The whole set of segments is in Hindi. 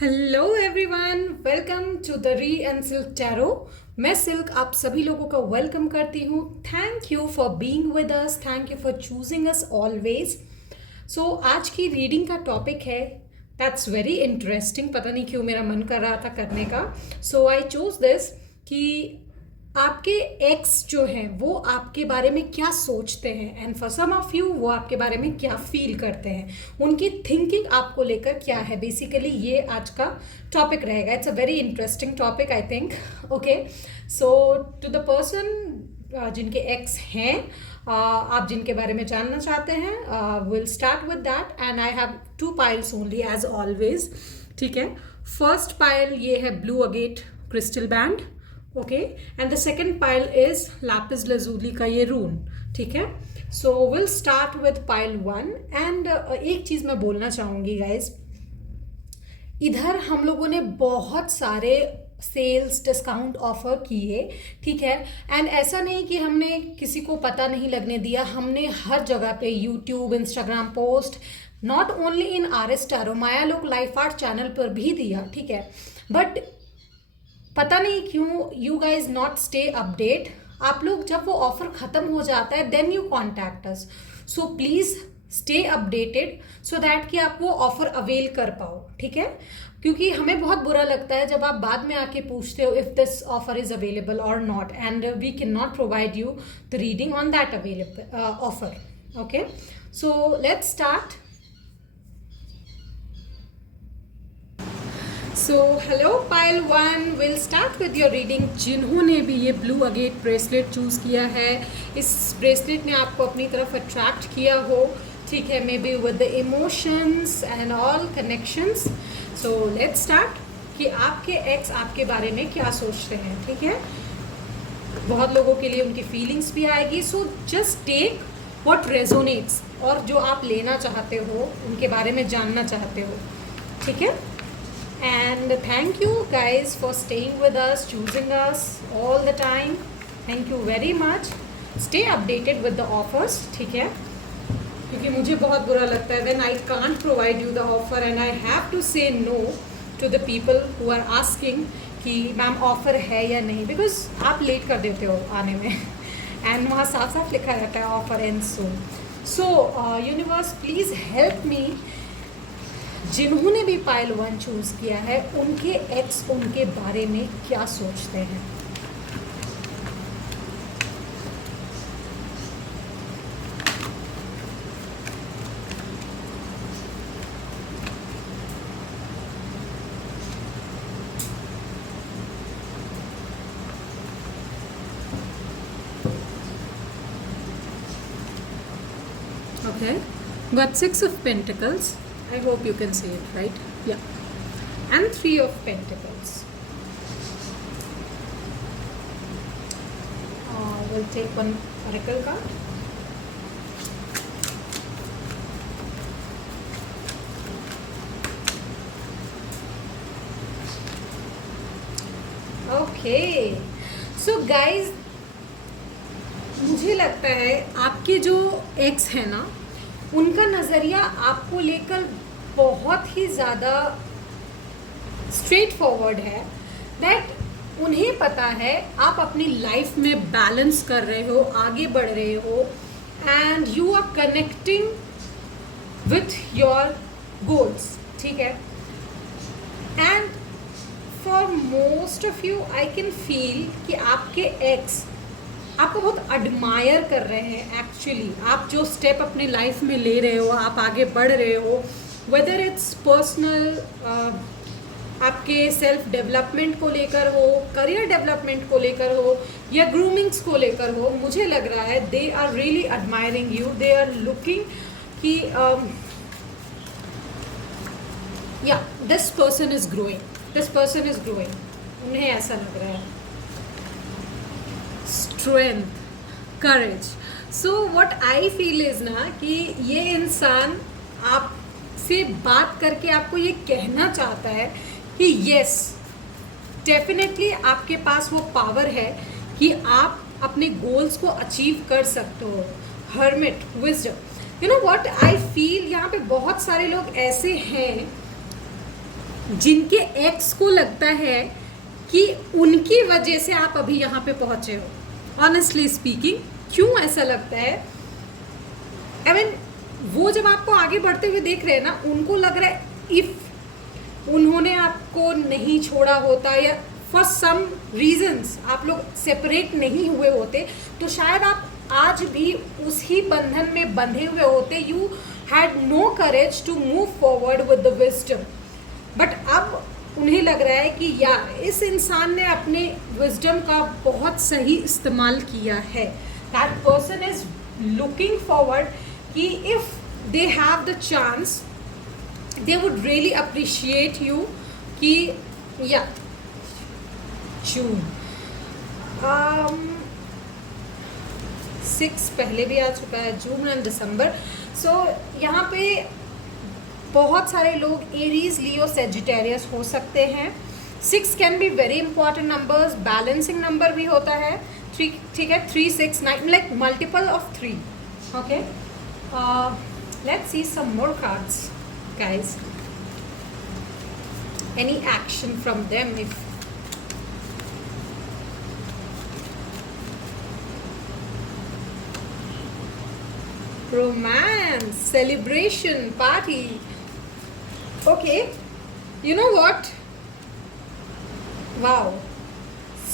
Hello everyone, welcome to the re and silk tarot. मैं सिल्क आप सभी लोगों का वेलकम करती हूँ। Thank you for being with us, thank you for choosing us always. So आज की रीडिंग का टॉपिक है दैट्स वेरी इंटरेस्टिंग। पता नहीं क्यों मेरा मन कर रहा था करने का, सो आई चूज दिस कि आपके एक्स जो हैं वो आपके बारे में क्या सोचते हैं, and for some of you वो आपके बारे में क्या फील करते हैं, उनकी थिंकिंग आपको लेकर क्या है। बेसिकली ये आज का टॉपिक रहेगा। It's a very interesting topic I think. Okay, so to the person जिनके एक्स हैं, आप जिनके बारे में जानना चाहते हैं, will start with that and I have 2 piles only as always. ठीक है, फर्स्ट पाइल ये है blue agate crystal band. Okay, and the second pile is lapis lazuli का ये रून। ठीक है, so will start with pile 1 and एक चीज मैं बोलना चाहूंगी गाइज, इधर हम लोगों ने बहुत सारे सेल्स डिस्काउंट ऑफर किए। ठीक है, एंड ऐसा नहीं कि हमने किसी को पता नहीं लगने दिया, हमने हर जगह पे YouTube, Instagram post, not only in R S tarot, Maya Lok life art channel पर भी दिया। ठीक है, बट पता नहीं क्यों you guys not stay update. आप लोग जब वो ऑफर खत्म हो जाता है then you contact us, so please stay updated so that कि आप वो ऑफर अवेल कर पाओ। ठीक है, क्योंकि हमें बहुत बुरा लगता है जब आप बाद में आके पूछते हो if this offer is available और not, and we can not provide you the reading on that available offer. Okay, so let's start. So hello pile 1, will start with your reading. जिन्होंने भी ये ब्लू अगेट ब्रेसलेट चूज़ किया है, इस ब्रेसलेट ने आपको अपनी तरफ अट्रैक्ट किया हो, ठीक है, may be with the emotions and all connections. So let's start कि आपके एक्स आपके बारे में क्या सोचते हैं। ठीक है, बहुत लोगों के लिए उनकी फीलिंग्स भी आएगी, so just take what resonates, और जो आप लेना चाहते हो, उनके बारे में जानना चाहते हो। ठीक है, and thank you guys for staying with us, choosing us all the time. Thank you very much. Stay updated with the offers. ठीक है, क्योंकि मुझे बहुत बुरा लगता है when I can't provide you the offer and I have to say no to the people who are asking कि मैम ऑफर है या नहीं, बिकॉज आप लेट कर देते हो आने में एंड वहाँ साफ साफ लिखा रहता है offer and so universe please help me. जिन्होंने भी पाइल 1 चूज किया है, उनके एक्स उनके बारे में क्या सोचते हैं। Okay, got 6 of Pentacles. I hope you can see it, right? Yeah. And 3 of Pentacles. We'll take one oracle card. Okay. So guys, मुझे लगता है आपके जो एक्स है ना, उनका नज़रिया आपको लेकर बहुत ही ज़्यादा स्ट्रेट फॉरवर्ड है। दैट उन्हें पता है आप अपनी लाइफ में बैलेंस कर रहे हो, आगे बढ़ रहे हो, and you are connecting with your goals. ठीक है, and for most of you I can feel कि आपके एक्स आपको बहुत एडमायर कर रहे हैं। एक्चुअली आप जो स्टेप अपने लाइफ में ले रहे हो, आप आगे बढ़ रहे हो, वेदर इट्स पर्सनल, आपके सेल्फ डेवलपमेंट को लेकर हो, करियर डेवलपमेंट को लेकर हो, या ग्रूमिंग्स को लेकर हो, मुझे लग रहा है they are really admiring you. They are looking कि या this person is growing, this person is growing. उन्हें ऐसा लग रहा है। Strength, courage. So what I feel is ना कि ये इंसान आपसे बात करके आपको ये कहना चाहता है कि यस, डेफिनेटली आपके पास वो पावर है कि आप अपने गोल्स को अचीव कर सकते हो। Hermit, wisdom, you know what I feel, यहाँ पे बहुत सारे लोग ऐसे हैं जिनके एक्स को लगता है कि उनकी वजह से आप अभी यहाँ पे पहुंचे हो। ऑनेस्टली स्पीकिंग, क्यों ऐसा लगता है? आई मीन वो जब आपको आगे बढ़ते हुए देख रहे हैं ना, उनको लग रहा है इफ उन्होंने आपको नहीं छोड़ा होता या फॉर सम रीजंस आप लोग सेपरेट नहीं हुए होते, तो शायद आप आज भी उसी बंधन में बंधे हुए होते। You had no courage to move forward with the wisdom. But अब उन्हें लग रहा है कि यार इस इंसान ने अपने विजडम का बहुत सही इस्तेमाल किया है। That person is looking forward कि if they have the chance they would really appreciate you कि या जून 6 पहले भी आ चुका है, जून एंड दिसंबर। सो यहाँ पे बहुत सारे लोग एरीज, लियो, सेजिटेरियस हो सकते हैं। 6 can be very important numbers, balancing number भी होता है। 3, ठीक है, 3, 6, 9 like multiple of 3। Okay, let's see some more cards guys. Any action from them if romance, celebration, party. Okay, you know what? Wow,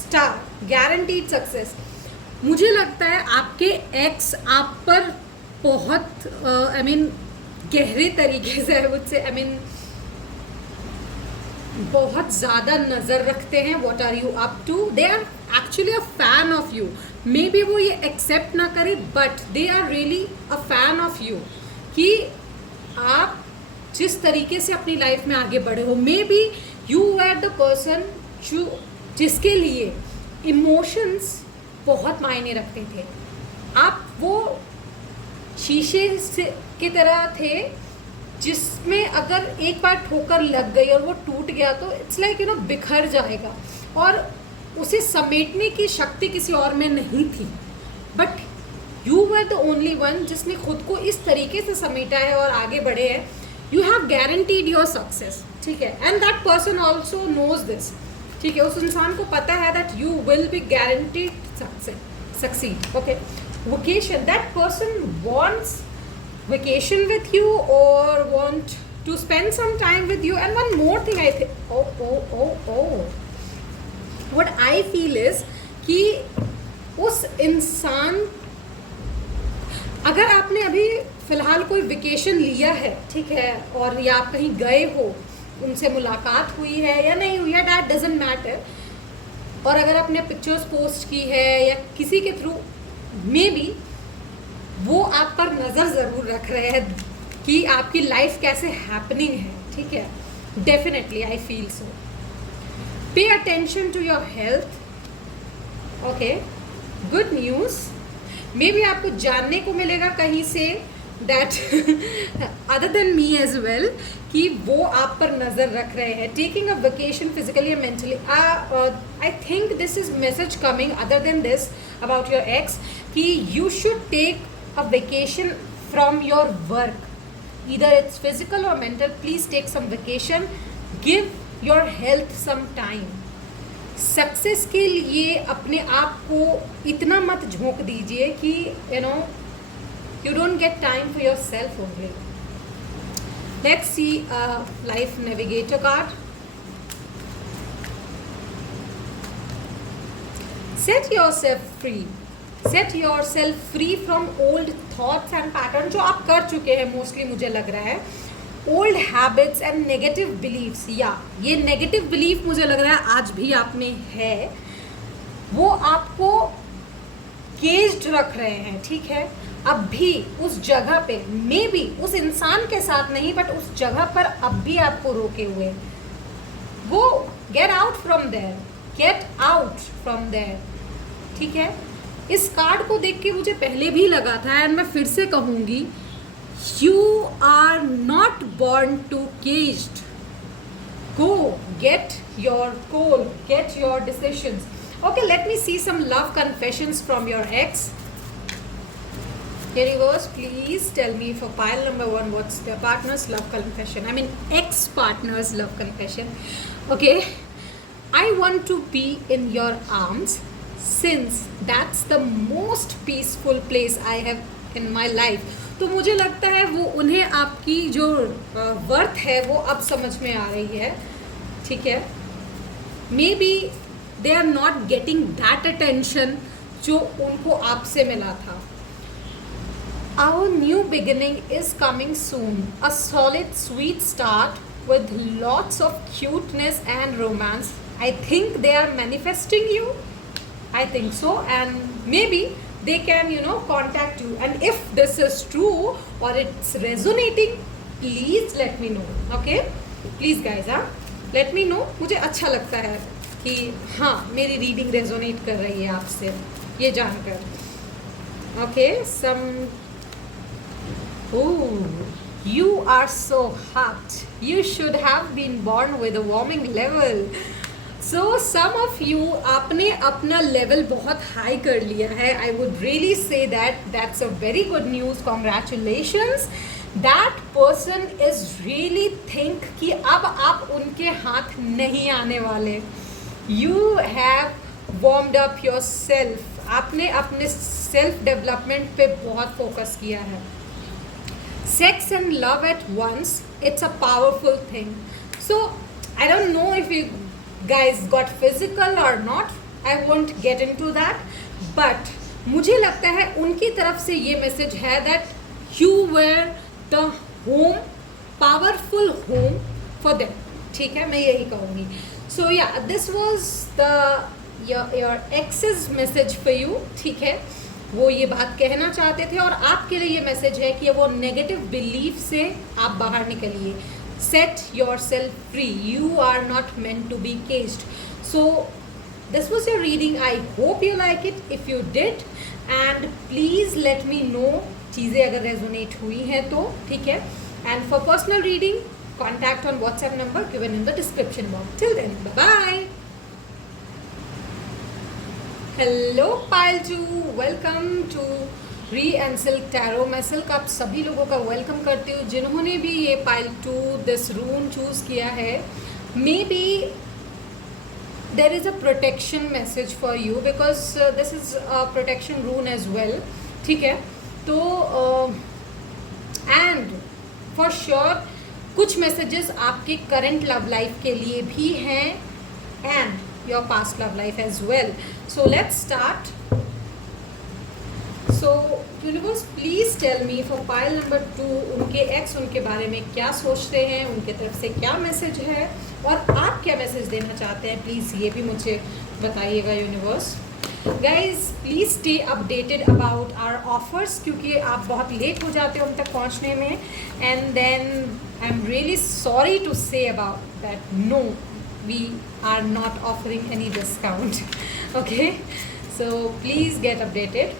star, guaranteed success. मुझे लगता है आपके एक्स आप पर बहुत आई मीन गहरे तरीके से I would say I mean बहुत ज़्यादा नज़र रखते हैं। What are you up to? They are actually a fan of you. Maybe वो ये एक्सेप्ट ना करे but they are really a fan of you कि आप जिस तरीके से अपनी लाइफ में आगे बढ़े हो। Maybe you are the person जिसके लिए इमोशंस बहुत मायने रखते थे। आप वो शीशे से की तरह थे जिसमें अगर एक बार ठोकर लग गई और वो टूट गया तो इट्स लाइक यू नो बिखर जाएगा, और उसे समेटने की शक्ति किसी और में नहीं थी। But you were the only one जिसने खुद को इस तरीके से समेटा है और आगे बढ़े हैं। You have guaranteed your success, ठीक है, and that person also knows this, ठीक है। उस इंसान को पता है that you will be guaranteed succeed. Okay, vocation, that person wants vacation with you or want to spend some time with you. And one more thing I think what I feel is कि उस इंसान, अगर आपने अभी फ़िलहाल कोई वेकेशन लिया है, ठीक है, और या आप कहीं गए हो, उनसे मुलाकात हुई है या नहीं हुई है, दैट डजेंट मैटर, और अगर आपने पिक्चर्स पोस्ट की है या किसी के थ्रू, मे बी वो आप पर नज़र ज़रूर रख रहे हैं कि आपकी लाइफ कैसे हैपनिंग है, ठीक है। Definitely I feel so. Pay attention to your health. Okay, good news, maybe आपको जानने को मिलेगा कहीं से that other than me as well कि वो आप पर नज़र रख रहे हैं। Taking a vacation physically and mentally, I think this is message coming other than this about your ex कि you should take a vacation from your work, either it's physical or mental. Please take some vacation, give your health some time. Success के लिए अपने आप को इतना मत झोंक दीजिए कि you know you don't get time for your self only. Let's see life navigator card. Set yourself free, set yourself free from old thoughts and pattern, जो आप कर चुके हैं मोस्टली मुझे लग रहा है। Old habits and negative beliefs, या ये नेगेटिव बिलीफ मुझे लग रहा है आज भी आप में है, वो आपको केज्ड रख रहे हैं, ठीक है। अब भी उस जगह पे, मे बी उस इंसान के साथ नहीं बट उस जगह पर अब भी आपको रोके हुए। वो get out from there, get out from there, ठीक है। इस कार्ड को देख के मुझे पहले भी लगा था एंड मैं फिर से कहूँगी, you are not born to caged, go get your goal, get your decisions. Okay, let me see some love confessions from your ex. Universe, please tell me for pile number one, what's their partner's love confession? I mean, ex-partner's love confession. Okay, I want to be in your arms since that's the most peaceful place I have in my life. तो मुझे लगता है वो उन्हें आपकी जो वर्थ है वो अब समझ में आ रही है. ठीक है, maybe they are not getting that attention जो उनको आपसे मिला था. Our new beginning is coming soon. A solid, sweet start with lots of cuteness and romance. I think they are manifesting you. I think so. And maybe they can, contact you. And if this is true or it's resonating, please let me know. Okay? Please guys, let me know. मुझे अच्छा लगता है कि हाँ मेरी रीडिंग रेजोनेट कर रही है आपसे ये जानकर. Okay, Oh, you are so hot. You should have been born with a warming level. So some of you आपने अपना लेवल बहुत हाई कर लिया है. I would really say that's a very good news. Congratulations. That person is really think कि अब आप उनके हाथ नहीं आने वाले. You have warmed up yourself. आपने अपने सेल्फ डेवलपमेंट पे बहुत फोकस किया है. Sex and love at once, it's a powerful thing. So I don't know if you guys got physical or not. I won't get into that. But मुझे लगता है उनकी तरफ से ये मैसेज है that you were the home, powerful home for them. ठीक है, मैं यही कहूँगी. So yeah, this was your ex's message for you. ठीक है, वो ये बात कहना चाहते थे और आपके लिए ये मैसेज है कि वो नेगेटिव बिलीफ से आप बाहर निकलिए. Set yourself free. You are not meant to be caged. So this was your reading. I hope you like it. If you did, and please let me know चीज़ें अगर रेजोनेट हुई हैं तो. ठीक है, and for personal reading contact on WhatsApp number given in the description box. Till then, bye bye. Hello Payal to, welcome to री एंड सिल्क टैरो. मैं सिल्क आप सभी लोगों का वेलकम करती हूँ जिन्होंने भी ये pile two this rune choose किया है. Maybe there is a protection message for you because this is a protection rune as well. ठीक है, तो एंड फॉर श्योर कुछ मैसेजेस आपके करंट लव लाइफ के लिए भी हैं and your past love life as well. So let's start. So universe, please tell me for pile number 2, उनके एक्स उनके बारे में क्या सोचते हैं, उनके तरफ से क्या मैसेज है और आप क्या मैसेज देना चाहते हैं. प्लीज़ ये भी मुझे बताइएगा universe. Guys please stay updated about our offers क्योंकि आप बहुत लेट हो जाते हो हम तक पहुंचने में. And then I am really sorry to say about that. No, we are not offering any discount. Okay, so please get updated.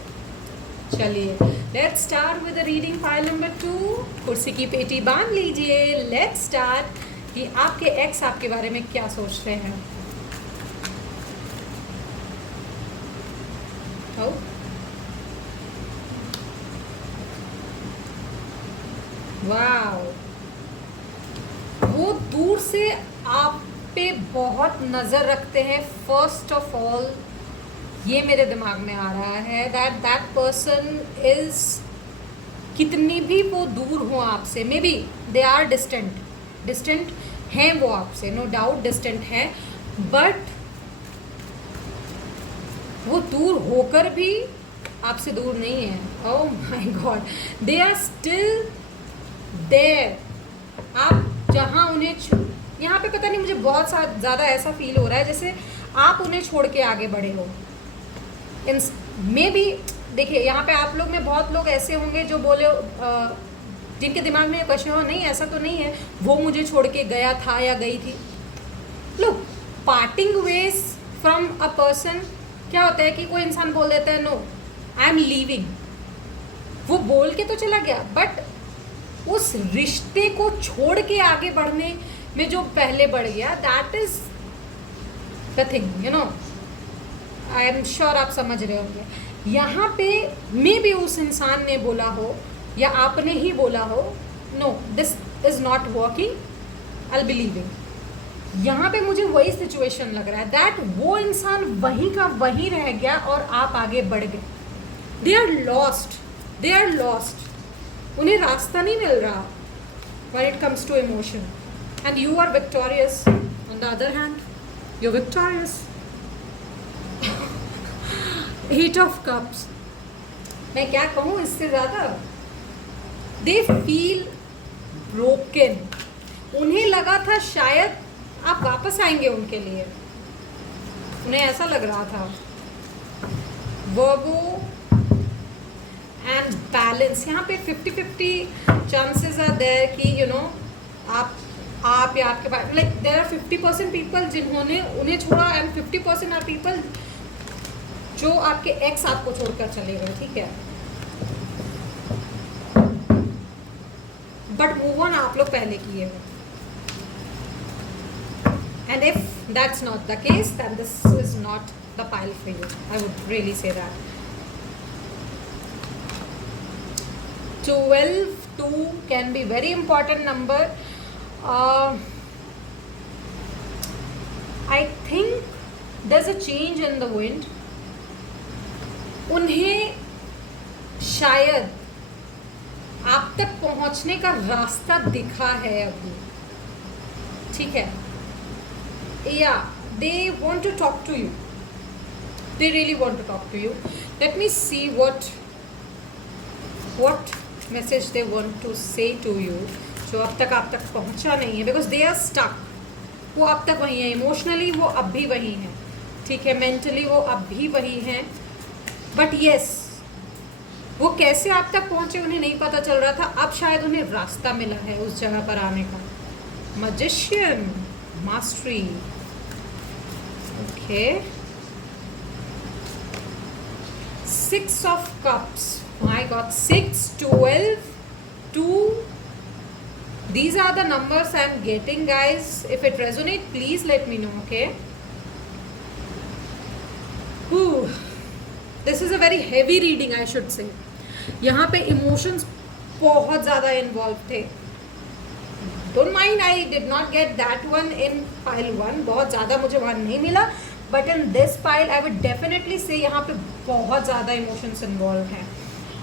चलिए, let's start with the reading file number 2. कुर्सी की पेटी बांध लीजिए. Let's start कि आपके एक्स आपके बारे में क्या सोच रहे हैं. oh wow, वो दूर से आप पे बहुत नज़र रखते हैं. फर्स्ट ऑफ ऑल ये मेरे दिमाग में आ रहा है दैट पर्सन इज़, कितनी भी वो दूर हो आपसे, maybe they are distant हैं वो आपसे, नो डाउट डिस्टेंट हैं, बट वो दूर होकर भी आपसे दूर नहीं है. Oh my god, they are still there. आप जहाँ उन्हें यहाँ पे पता नहीं मुझे बहुत ज़्यादा ऐसा फील हो रहा है जैसे आप उन्हें छोड़ के आगे बढ़े हो. मे बी देखिए यहाँ पे आप लोग में बहुत लोग ऐसे होंगे जो बोले जिनके दिमाग में ये क्वेश्चन हो, नहीं ऐसा तो नहीं है वो मुझे छोड़ के गया था या गई थी. लोग parting ways from a person क्या होता है कि कोई इंसान बोल देता है नो आई एम लीविंग. वो बोल के तो चला गया बट उस रिश्ते को छोड़ के आगे बढ़ने में जो पहले बढ़ गया, that is the thing, you know. I am sure आप समझ रहे होंगे. यहाँ पे मे भी उस इंसान ने बोला हो या आपने ही बोला हो, no this is not working, I be leaving. यहाँ पे मुझे वही सिचुएशन लग रहा है दैट वो इंसान वहीं का वहीं रह गया और आप आगे बढ़ गए। They are lost, they are lost, उन्हें रास्ता नहीं मिल रहा when it comes to emotion, and you are victorious on the other hand, you're victorious। Eight of cups, मैं क्या कहूँ इससे ज़्यादा, they feel broken, उन्हें लगा था शायद आप वापस आएंगे उनके लिए, उन्हें ऐसा लग रहा था। वर्गो एंड बैलेंस, यहाँ पे 50-50 चांसेस आर देयर कि यू नो आप या आपके पास, लाइक देयर आर 50% पीपल जिन्होंने उन्हें छोड़ा एंड 50% आर पीपल जो आपके एक्स आपको छोड़कर चले गए, ठीक है। बट मूव ऑन आप लोग पहले किए हो, and if that's not the case then this is not the pile for you, I would really say that. 12-2 can be very important number. I think there's a change in the wind. उन्हें शायद आप तक पहुंचने का रास्ता दिखा है अभी, ठीक है, या they want to talk to you, they really want to talk to you। Let me see what message they want to say to you, जो अब तक आप तक पहुंचा नहीं है, बिकॉज दे आर स्टक, वो अब तक वही है, इमोशनली वो अब भी वही है, ठीक है, मेंटली वो अब भी वही हैं, बट यस वो कैसे आप तक पहुंचे उन्हें नहीं पता चल रहा था, अब शायद उन्हें रास्ता मिला है उस जगह पर आने का। Magician, mastery, okay, 6 of cups, my god, 6, 12, 2, these are the numbers I'm getting, guys. If it resonates, please let me know, okay? Whew. This is a very heavy reading, I should say. यहाँ पे emotions बहुत ज़्यादा involved थे। Don't mind, I did not get that one in pile 1, बहुत ज़्यादा मुझे वहाँ नहीं मिला, but in this pile I would definitely say यहाँ पे बहुत ज़्यादा emotions involved हैं,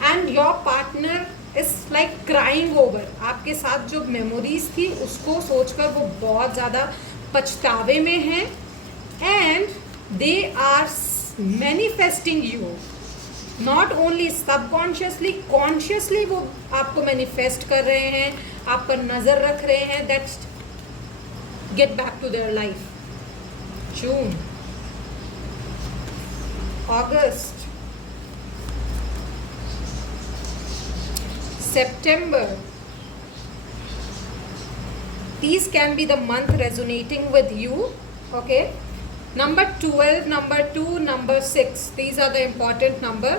and your partner is like crying over, आपके साथ जो memories थी उसको सोचकर वो बहुत ज़्यादा पछतावे में हैं, and they are manifesting you, not only subconsciously, consciously वो आपको manifest कर रहे हैं, आप पर नज़र रख रहे हैं, that get back to their life। June, August, September, these can be the month resonating with you, okay? Number 12, number 2, number 6, these are the important number,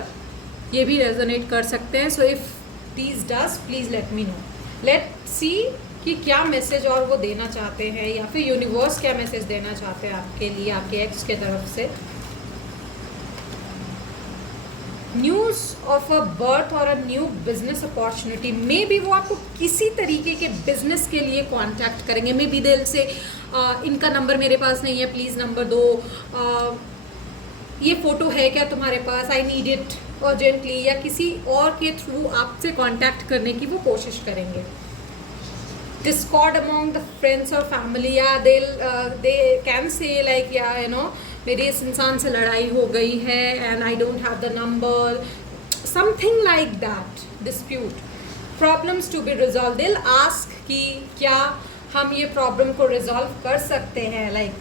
ये भी resonate कर सकते हैं। So if these does, please let me know। Let's see कि क्या मैसेज और वो देना चाहते हैं, या फिर यूनिवर्स क्या मैसेज देना चाहते हैं आपके लिए, आपके एक्स के तरफ से। न्यूज़ ऑफ अ बर्थ और a new business opportunity, may be वो आपको किसी तरीके के बिजनेस के लिए कांटेक्ट करेंगे, मे बी दिल से इनका नंबर मेरे पास नहीं है, प्लीज़ नंबर दो, ये फ़ोटो है क्या तुम्हारे पास, आई नीड इट अर्जेंटली, या किसी और के थ्रू आपसे कांटेक्ट करने की वो कोशिश करेंगे। डिस्कॉर्ड अमॉन्ग द फ्रेंड्स और फैमिली, या दे कैन से लाइक, या यू नो मेरी इस इंसान से लड़ाई हो गई है and I don't have the number, something like that, dispute, problems to be resolve, they'll ask कि क्या हम ये प्रॉब्लम को रिजॉल्व कर सकते हैं, लाइक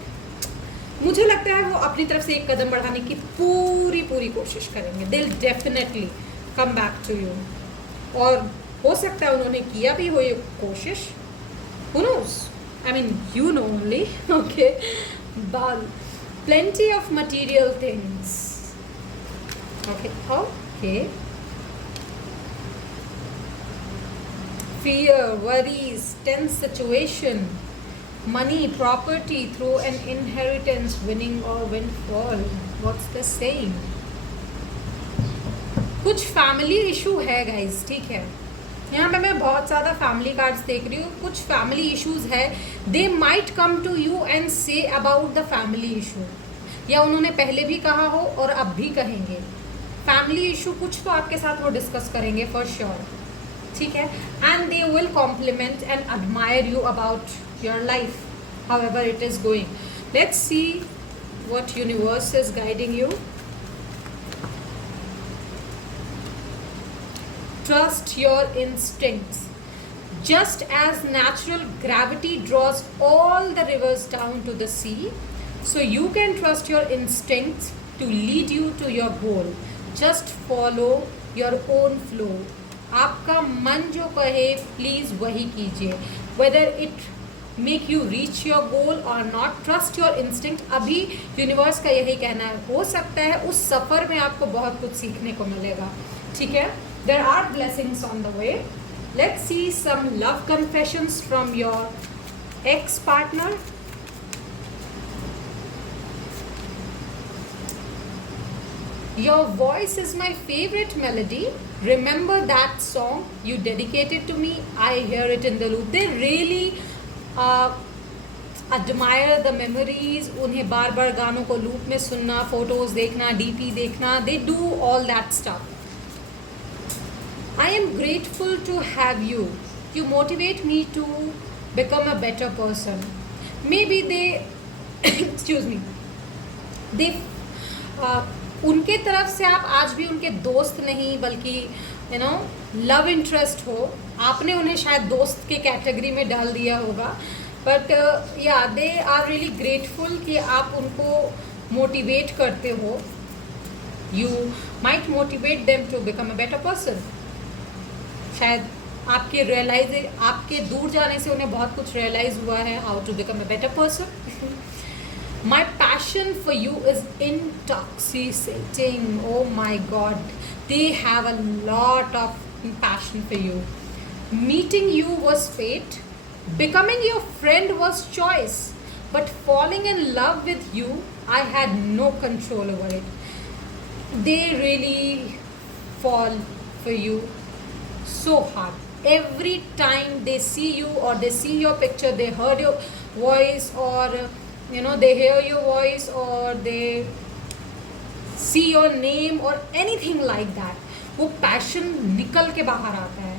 मुझे लगता है वो अपनी तरफ से एक कदम बढ़ाने की पूरी कोशिश करेंगे, they'll definitely come back to you, और हो सकता है उन्होंने किया भी हो ये कोशिश, who knows, I mean you know only, okay? Bal, plenty of material things, okay, fear, worries, tense situation, money, property through an inheritance, winning or windfall, what's the saying? कुछ फैमिली इशू है गाइज, ठीक है। यहाँ पे मैं बहुत ज़्यादा फैमिली कार्ड्स देख रही हूँ, कुछ फैमिली इश्यूज है। They might come to you and say about the family issue, या उन्होंने पहले भी कहा हो और अब भी कहेंगे। फैमिली इशू कुछ तो आपके साथ वो डिस्कस करेंगे फॉर श्योर, ठीक है। And they will compliment and admire you about your life, however it is going. Let's see what universe is guiding you. Trust your instincts. Just as natural gravity draws all the rivers down to the sea, so you can trust your instincts to lead you to your goal. Just follow your own flow. आपका मन जो कहे प्लीज़ वही कीजिए, whether it make you reach your goal or not. Trust your instinct. अभी यूनिवर्स का यही कहना है, हो सकता है उस सफ़र में आपको बहुत कुछ सीखने को मिलेगा, ठीक है। There are blessings on the way. Let's see some love confessions from your ex-partner. Your voice is my favorite melody. Remember that song you dedicated to me? I hear it in the loop. They really admire the memories. उन्हें बार बार गानों को लूप में सुनना, फोटोज देखना, डीपी देखना. They do all that stuff. I am grateful to have you. You motivate me to become a better person. Maybe they, excuse me, they, उनके तरफ से आप आज भी उनके दोस्त नहीं बल्कि लव इंटरेस्ट हो। आपने उन्हें शायद दोस्त के कैटेगरी में डाल दिया होगा, बट या दे आर रियली ग्रेटफुल कि आप उनको मोटिवेट करते हो। You might motivate them to become a better person. शायद आपके दूर जाने से उन्हें बहुत कुछ रियलाइज हुआ है, how to become a better person. My passion for you is intoxicating. Oh my god, they have a lot of passion for you. Meeting you was fate, becoming your friend was choice, but falling in love with you I had no control over it. They really fall for you so hard. Every time they see you or they see your picture, they heard your voice, or they hear your voice, or they see your name or anything like that, वो passion निकल के बाहर आता है।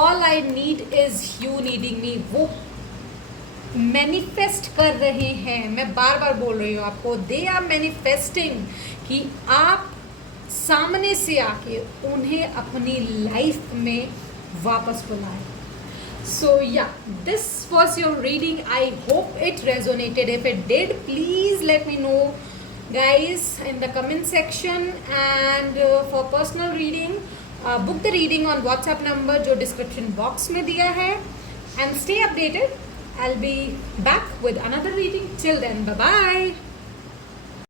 All I need is you needing me. वो मैनिफेस्ट कर रहे हैं, मैं बार बार बोल रही हूँ आपको, दे आर मैनिफेस्टिंग कि आप सामने से आके उन्हें अपनी लाइफ में वापस बुलाएं। So yeah, this was your reading. I hope it resonated. If it did, please let me know guys in the comment section. And for personal reading, book the reading on WhatsApp number जो description box में दिया है. And stay updated. I'll be back with another reading. Till then, bye bye.